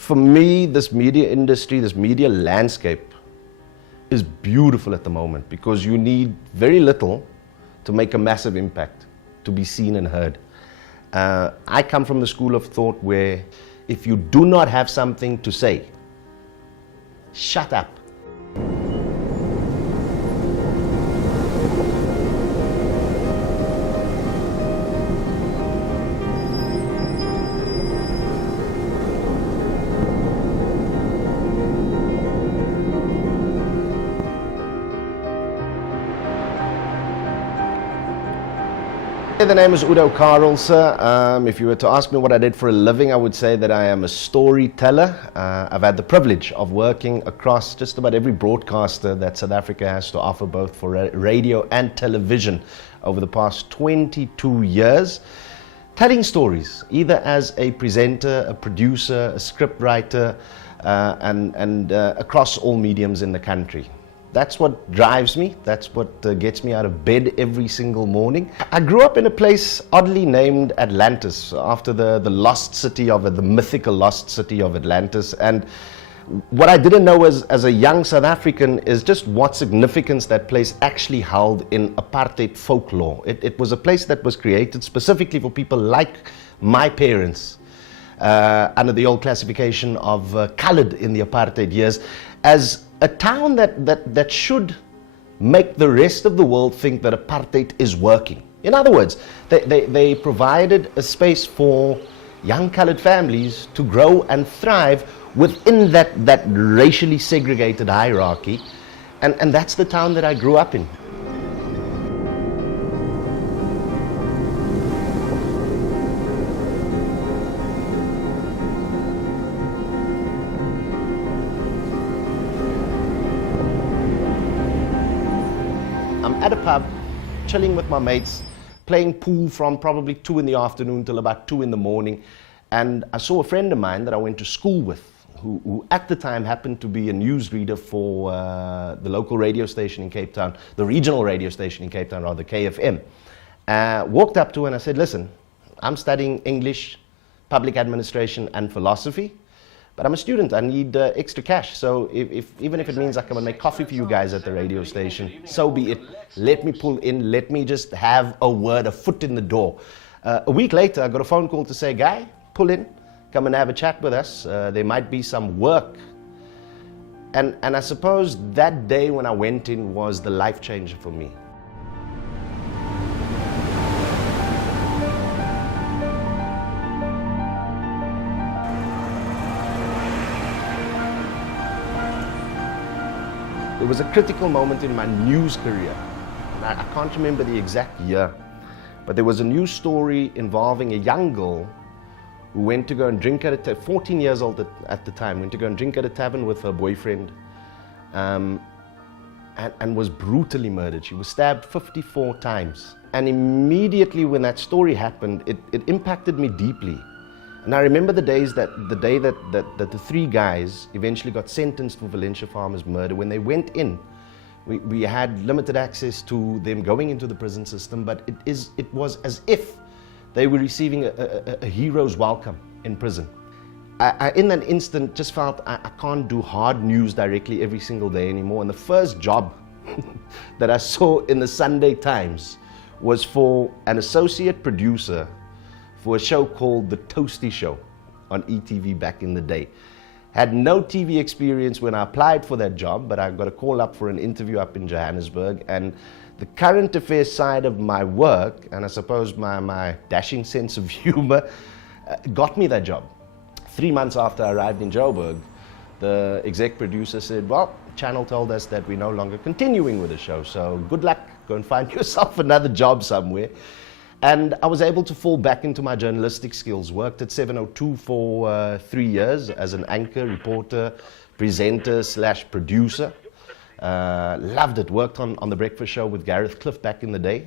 For me, this media industry, this media landscape is beautiful at the moment because you need very little to make a massive impact, to be seen and heard. I come from the school of thought where if you do not have something to say, shut up. The name is Udo Carelse. If you were to ask me what I did for a living, I would say that I am a storyteller. I've had the privilege of working across just about every broadcaster that South Africa has to offer, both for radio and television, over the past 22 years, telling stories, either as a presenter, a producer, a scriptwriter, and across all mediums in the country. That's what drives me. That's what gets me out of bed every single morning. I grew up in a place oddly named Atlantis, after the lost city of it, the mythical lost city of Atlantis. And what I didn't know as a young South African is just what significance that place actually held in apartheid folklore. It was a place that was created specifically for people like my parents, under the old classification of colored in the apartheid years, as a town that should make the rest of the world think that apartheid is working. In other words, they provided a space for young colored families to grow and thrive within that racially segregated hierarchy. And that's the town that I grew up in. I'm at a pub, chilling with my mates, playing pool from probably 2 in the afternoon till about 2 in the morning. And I saw a friend of mine that I went to school with, who at the time happened to be a newsreader for the local radio station in Cape Town, the regional radio station in Cape Town, rather, KFM. Walked up to her and I said, listen, I'm studying English, public administration and philosophy. But I'm a student, I need extra cash, so even if it means I come and make coffee for you guys at the radio station, so be it. Let me pull in, let me just have a word, a foot in the door. A week later, I got a phone call to say, Guy, pull in, come and have a chat with us. There might be some work. And I suppose that day when I went in was the life changer for me. It was a critical moment in my news career. And I can't remember the exact year, but there was a news story involving a young girl who went to go and drink at a 14 years old at the time, went to go and drink at a tavern with her boyfriend, and was brutally murdered. She was stabbed 54 times. And immediately when that story happened, it impacted me deeply. And I remember the day that the 3 guys eventually got sentenced for Valencia Farmer's murder. When they went in, we had limited access to them going into the prison system, but it was as if they were receiving a hero's welcome in prison. I in that instant just felt I can't do hard news directly every single day anymore. And the first job that I saw in the Sunday Times was for an associate producer for a show called The Toasty Show on ETV back in the day. Had no TV experience when I applied for that job, but I got a call up for an interview up in Johannesburg, and the current affairs side of my work, and I suppose my dashing sense of humor, got me that job. 3 months after I arrived in Joburg, the exec producer said, well, Channel told us that we're no longer continuing with the show, so good luck, go and find yourself another job somewhere. And I was able to fall back into my journalistic skills. Worked at 702 for 3 years as an anchor, reporter, presenter / producer. Loved it. Worked on the breakfast show with Gareth Cliff back in the day.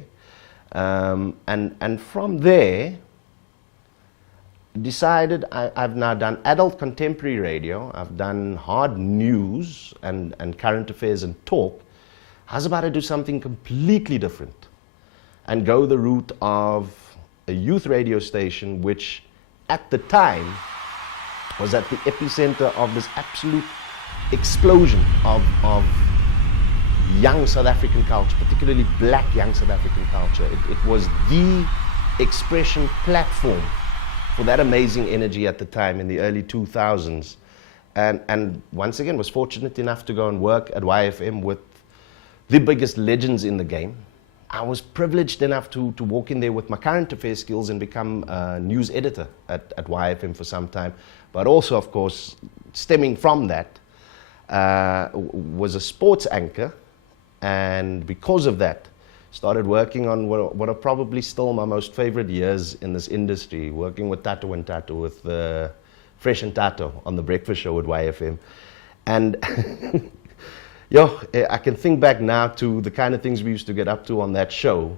And from there, decided I've now done adult contemporary radio. I've done hard news and current affairs and talk. How's about I do something completely different and go the route of a youth radio station, which at the time was at the epicenter of this absolute explosion of young South African culture, particularly black young South African culture. It was the expression platform for that amazing energy at the time in the early 2000s. And once again, was fortunate enough to go and work at YFM with the biggest legends in the game. I was privileged enough to walk in there with my current affairs skills and become a news editor at YFM for some time. But also, of course, stemming from that, was a sports anchor. And because of that, started working on what are probably still my most favorite years in this industry, working with Tato and Tato, with Fresh and Tato on the breakfast show at YFM. And I can think back now to the kind of things we used to get up to on that show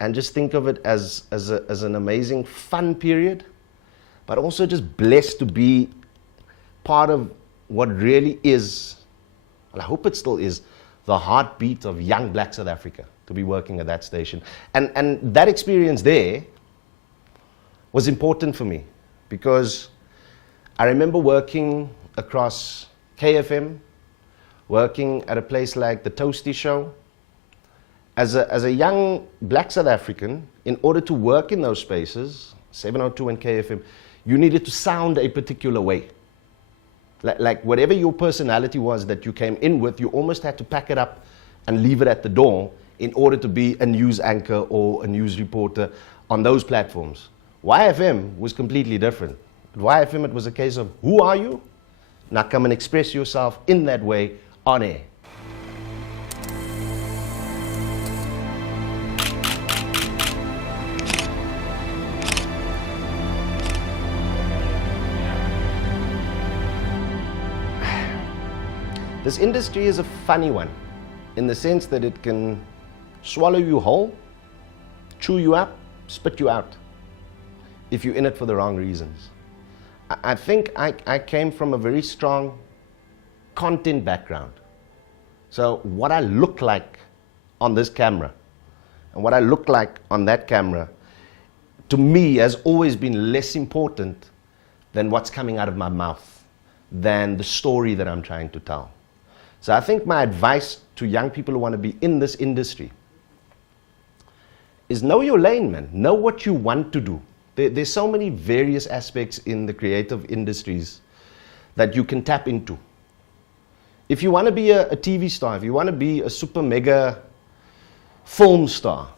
and just think of it as an amazing fun period, but also just blessed to be part of what really is, well, I hope it still is, the heartbeat of young black South Africa, to be working at that station. And that experience there was important for me because I remember working across KFM, working at a place like the Toasty Show. As a young black South African, in order to work in those spaces, 702 and KFM, you needed to sound a particular way. Like whatever your personality was that you came in with, you almost had to pack it up and leave it at the door in order to be a news anchor or a news reporter on those platforms. YFM was completely different. At YFM, it was a case of, who are you? Now come and express yourself in that way on air. This industry is a funny one in the sense that it can swallow you whole, chew you up, spit you out if you're in it for the wrong reasons. I think I came from a very strong content background. So what I look like on this camera and what I look like on that camera, to me, has always been less important than what's coming out of my mouth, than the story that I'm trying to tell. So I think my advice to young people who want to be in this industry is know your lane, man. Know what you want to do. There's so many various aspects in the creative industries that you can tap into. If you want to be a TV star, if you want to be a super mega film star,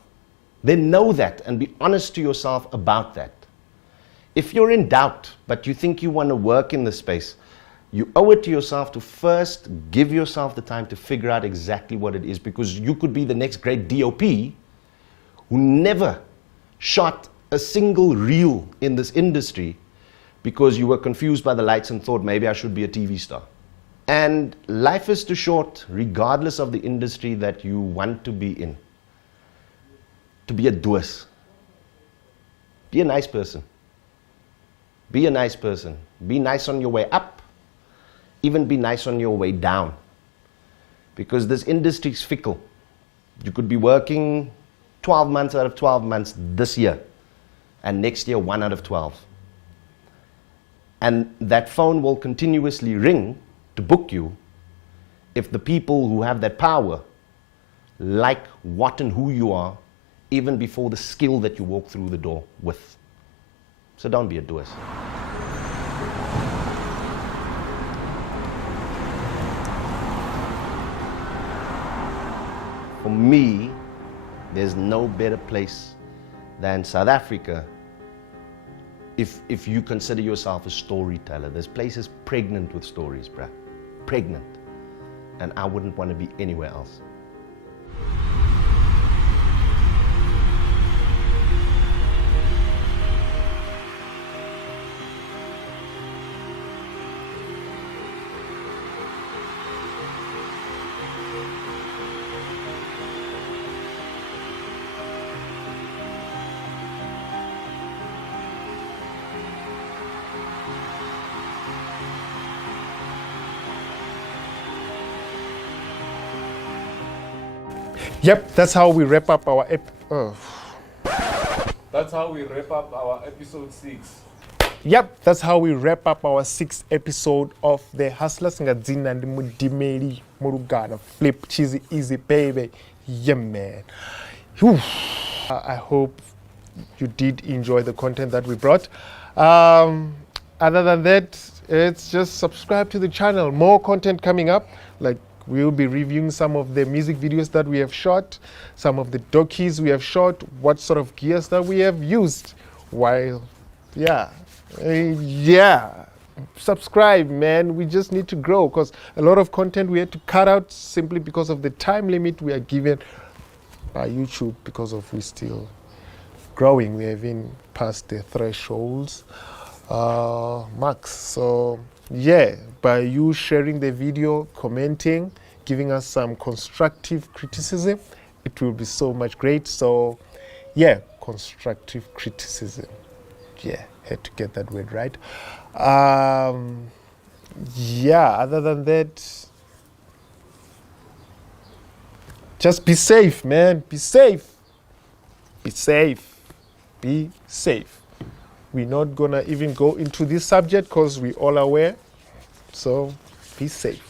then know that and be honest to yourself about that. If you're in doubt, but you think you want to work in this space, you owe it to yourself to first give yourself the time to figure out exactly what it is, because you could be the next great DOP who never shot a single reel in this industry because you were confused by the lights and thought maybe I should be a TV star. And life is too short, regardless of the industry that you want to be in, to be a doos. Be a nice person. Be a nice person. Be nice on your way up. Even be nice on your way down. Because this industry is fickle. You could be working 12 months out of 12 months this year, and next year 1 out of 12. And that phone will continuously ring to book you if the people who have that power like what and who you are, even before the skill that you walk through the door with. So don't be a doer. For me, there's no better place than South Africa if you consider yourself a storyteller. This place is pregnant with stories, bruh. Pregnant. And I wouldn't want to be anywhere else. Yep, that's how we wrap up our That's how we wrap up our episode 6. Yep, that's how we wrap up our 6th episode of the Hustlers Ngadzina and Mudimeli Mulugana. Flip, cheesy, easy, baby. Yeah, man. Whew. I hope you did enjoy the content that we brought. Other than that, it's just subscribe to the channel. More content coming up. Like, we'll be reviewing some of the music videos that we have shot, some of the docus we have shot, what sort of gears that we have used. While, yeah, subscribe, man. We just need to grow because a lot of content we had to cut out simply because of the time limit we are given by YouTube, because of we still growing. We haven't passed the thresholds max. So yeah, by you sharing the video, commenting, giving us some constructive criticism, it will be so much great. So yeah, constructive criticism. Yeah, had to get that word right. Yeah, other than that, just be safe, man. Be safe. Be safe. Be safe. We're not gonna even go into this subject because we're all aware. So be safe.